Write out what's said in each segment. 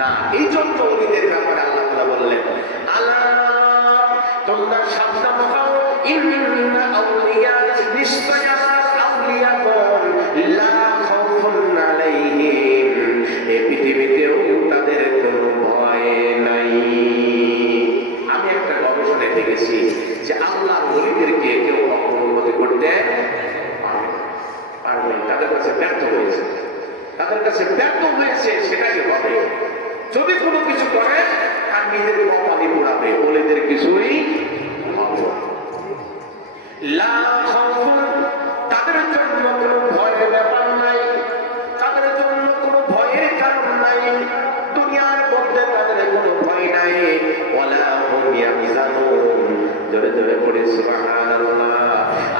না, এই জন্য ওদের ব্যাপারে আল্লাহ তাআলা বললেন, আলা তোমরা সাবধান হও, ইন্না আউলিয়া, নিশ্চয় আমার আউলিয়াগণ লা খাউফুন আলাইহিম, এই পৃথিবীতেও তাদের কোনো ভয় নাই। আমি একটা গবেষণায় দেখেছি যে আল্লাহর ওলিদেরকে কেউ কখনো উন্নতি করতে পারবে না, তাদের কাছে ব্যর্থ হয়েছে, তাদের কাছে ব্যর্থ হয়েছে, সেটাই হবে। যদি কোনো কিছু করে তার নিজের কপালে পোড়াবে, ওলিদের কিছুই হবে লা খাউফুন, তাদের জন্য কোনো ভয়ের ব্যাপার নাই, তাদের জন্য কোনো ভয়ের কারণ নাই, দুনিয়ার মধ্যে তাদের কোনো ভয় নাই। ওয়ালা হুম ইয়াহজানুন, জোরে জোরে পড়ি সুবহানাল্লাহ।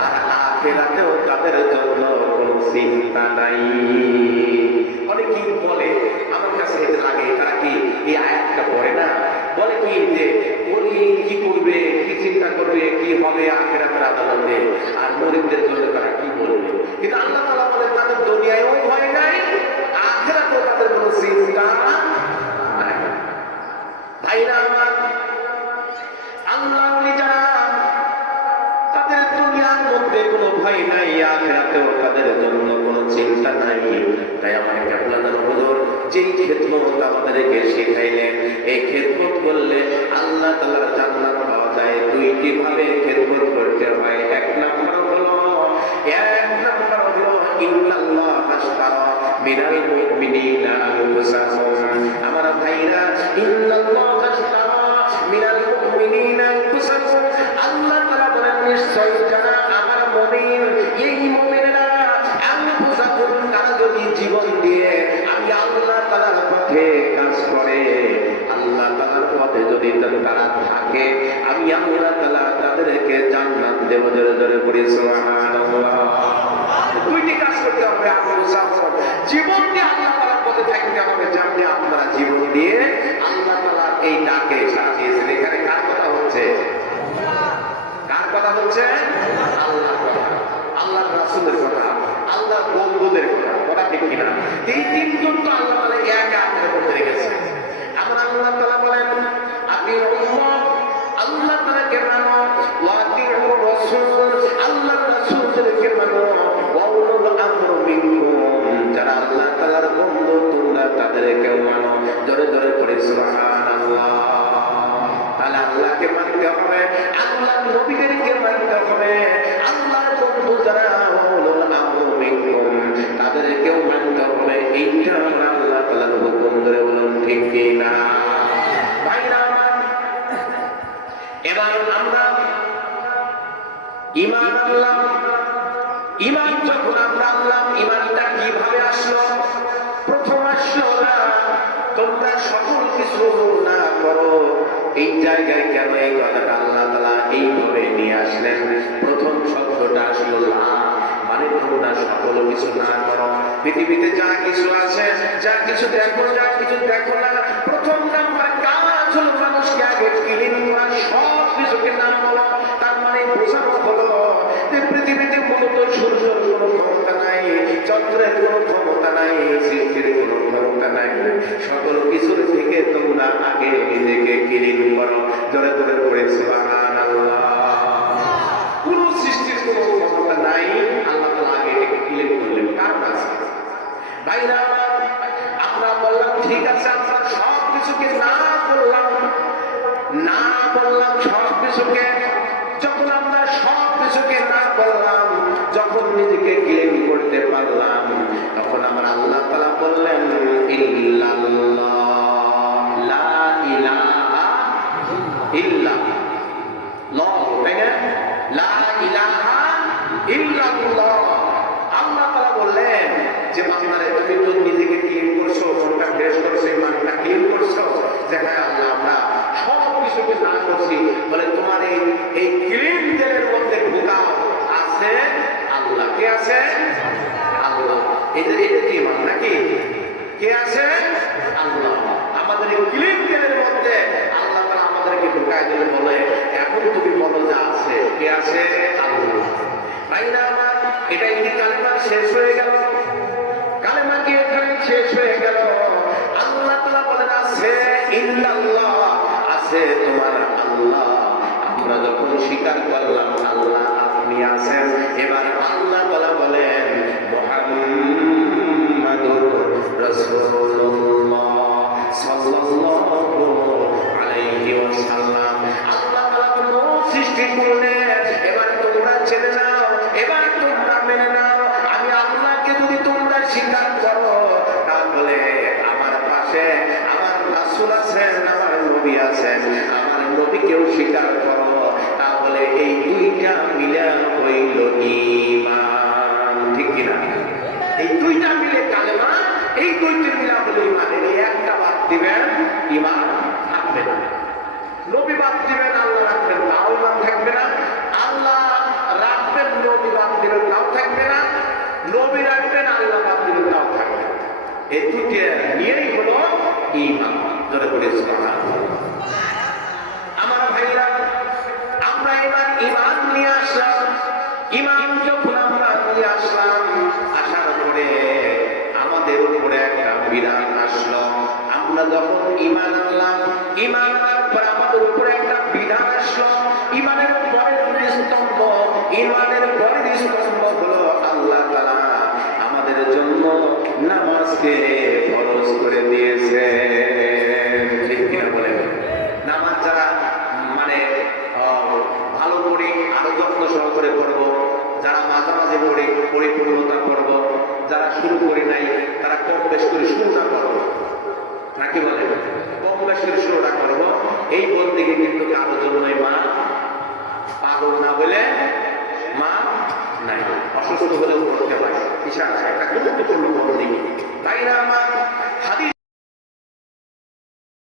আর আখিরাতেও তাদের জন্য কোনো চিন্তা নাই। অনেকেই বলে, আমার কাছে এটা লাগে, তারা কি এই আয়াতটা পড়ে না, বলে কি যে ওলি কি করবে, কি চিন্তা করবে, কি হবে আখিরাতের আদালতে, আর মুরিদদের জন্য তারা কি বলবে। কিন্তু আল্লাহ তাআলা বলেন তাদের দুনিয়ায়ও ভয় নাই, আখিরাতেও তাদের কোনো চিন্তা নাই। ভাইরা আমার, আল্লাহর ওলি যারা, তাদের দুনিয়ার মধ্যে কোনো ভয় নাই, আখিরাতেও তাদের জন্য কোনো চিন্তা নাই। তাই আমার কেবলাদার হুজুর যেই খেদমত আমাদেরকে শেখাইলেন, এই খেদমত করলে আল্লাহ তাআলার জান্নাত পাওয়া যায়। দুইটি ভাবে খেদমত করতে হয়। এক নাম্বার হলো ইন্নাল্লাহা আশতারা মিনাল মুমিনিনা আনফুসাহুম, আমার ভাইরা, ইন্নাল্লাহা আশতারা মিনাল মুমিনিনা আনফুসাহুম, আল্লাহ তাআলা বলেন নিশ্চয় যারা আমার মুমিন, এই মুমিনেরা আনফুসাহুম, তারা যদি জীবন দিয়ে আমি আল্লাহ তাআলার পথে কাজ করে, আল্লাহ তাআলার পথে যদি তারা থাকে, আমি আল্লাহ তাআলা তাদেরকে জান্নাত দেব। জোরে জোরে পড়ি সুবহানাল্লাহ। দুইটি কাজ করতে হবে, জীবন দিয়ে আল্লাহ তাআলার পথে থাকতে হবে। যেমনি আপনারা জীবন দিয়ে আল্লাহ তাআলার এই ডাকে সাজিয়েছেন। এখানে কার কথা হচ্ছে? কার কথা হচ্ছে? আল্লাহর কথা, আল্লাহর রাসূলের কথা, আল্লাহর বন্ধুদের কথা। কথা ঠিক কিনা? এই তিনজন তো আল্লাহ তাআলা এক আয়াতের মধ্যে রেখেছেন। আমরা আল্লাহ তাআলা বলেন আতিউল্লাহ, আল্লাহ তাআলাকে মানো, ওয়া আতিউর রাসূল, আল্লাহর রাসূলকে মানো, ওয়া উলুল আমর মিনকুম, যারা আল্লাহ তাআলার বন্ধু তোমরা তাদেরকেও মানো। জোরে জোরে পড়ি সুবহানাল্লাহ। তাহলে আল্লাহকে মানতে হবে, আল্লাহর নবীদেরকে মানতে হবে, আল্লাহর বন্ধু যারা উলুল আমর মিনকুম তাদেরকেও মানতে হবে। এইটা আমরা আল্লাহ তাআলার হুকুম ধরে বলুন, ঠিক কি না? ভাইরা আমার, এবার আমরা ঈমান আনলাম। ঈমান যখন আমরা আনলাম, ঈমানটা কিভাবে আসলো? প্রথম আসলো না তোমরা সকল কিছু না করো, এই জায়গায় কেন এই কথাটা আল্লাহ তাআলা এইভাবে নিয়ে আসলেন? প্রথম শব্দটা আসলো লা, মানে তোমরা সকল কিছু না করো। পৃথিবীতে যা কিছু আছে, যা কিছু দেখো, যা কিছু দেখো না, প্রথম নাম্বার কাজ হলো মানুষকে আগে ক্লিন করা, সব কিছুকে না বলো। তার মানে বোঝানো হলো যে পৃথিবীতে মূলত সূর্যের কোনো ক্ষমতা নাই, চন্দ্রের কোনো ক্ষমতা নাই, সৃষ্টির কোনো ক্ষমতা নাই। সকল কিছুর থেকে তোমরা আগে নিজেকে ক্লিন করো। জোরে জোরে পড়ে সুবহানাল্লাহ। কোন সৃষ্টির কোনো ক্ষমতা নাই, আল্লাহ তাআলা আগে এটাকে ক্লিন করলেন। কারণ আছে ভাইরা, আমরা বললাম ঠিক আছে, আমরা সব কিছুকে না করলাম, না বললাম সব কিছুকে। যখন আমরা সব কিছুকে না করলাম, যখন নিজেকে ক্লিন করতে পারলাম, তখন আমার আল্লাহ তাআলা বললেন ইল্লাল্লাহ, লা ইলাহা ইল্লাল্লাহ, তাই না? লা ইলাহা ইল্লাল্লাহ। আল্লাহ তাআলা বললেন যে বান্দারে, তুমি তো নিজেকে ক্লিন করছো, মনটা ফ্রেশ করছো, ইমানটা ক্লিন করছো, যে হ্যাঁ আল্লাহ আমরা সব কিছুকে না করছি, বলে তোমার এই ক্লিন তেলের মধ্যে ঢোকাও আছে আল্লাহ। কে আছে? আল্লাহ। এটা কি ইমান নাকি? কে আছে? আল্লাহ। আমাদের এই ক্লিন তেলের মধ্যে আল্লাহ তাআলা আমাদেরকে ঢোকায় দিলে বলে, এখন তুমি বলো যা আছে। কে আছে? আল্লাহ। ভাইরা আমার, এটা এই কালেমা শেষ হয়ে গেল, কালেমা কি এখানে শেষ হয়ে গেল? আল্লাহ তাআলা বলেন ইল্লাল্লাহ, আছে তোমার আল্লাহ। আমরা যখন স্বীকার করলাম আল্লাহ আপনি আছেন, এবার আল্লাহ তাআলা বলেন মুহাম্মাদুর রাসূলুল্লাহ সাল্লাল্লাহু আলাইহি ওয়াসাল্লাম। আল্লাহ তাআলা কোনো সৃষ্টি করলেন, এবার তোমরা ছেড়ে নাও, এবার তোমরা মেনে নাও। আমি আল্লাহকে যদি তোমরা স্বীকার করো, তাহলে আমার পাশে আমার রাসূল আছেন, আমার নবী আছেন, আমার নবীকেও স্বীকার করো, তাহলে এই দুইটা মিলে হইল ঈমান। ঠিক কিনা? এই দুইটা মিলে কালেমা, এই দুইটা মিলা হলো ঈমান। এই একটা বাদ দিবেন, ঈমান থাকবে না। নবী বাদ দিবেন, আল্লাহ রাখবেন, তাও ঈমান থাকবে না। আল্লাহ রাখবেন, নবী বাদ দিবেন, তাও থাকবে না। নবী রাখবেন, আল্লাহ বাদ দিবেন, তাও থাকবে না। এই দুইটা নিয়েই হলো ঈমান। ধরে করে সুবহানাল্লাহ। আমার ভাইরা, আমরা এবার ঈমান নিয়ে আসলাম। ঈমান যখন আমরা নিয়ে আসলাম, আসার পরে আমাদের উপরে একটা বিধান আসলো। আমরা যখন ঈমান আনলাম, ঈমান আনার পর আমাদের উপরে একটা বিধান আসলো। ঈমানের পরের স্তম্ভ, ঈমানের পরের স্তম্ভ হলো আল্লাহ তাআলা আমাদের জন্য নামাজকে ফরজ করে দিয়েছে। ঠিক কিনা বলেন? নামাজ যারা মানে ভালো করে আরো যত্ন সহকারে করব, যারা মাঝামাঝি করে পরিপূর্ণতা করব, যারা শুরু করে নাই তারা কম বেশ করে শুরুটা করব, নাকি বলে কম বেশ করে শুরুটা করব। এই বলতে গিয়ে কিন্তু কারো জন্যই মা পাগল না বলে মা নাই, অসুস্থ হলেও করতে হয়, ইশারা একটা গুরুত্বপূর্ণ খবর নেই। তাই না আমার হাদিস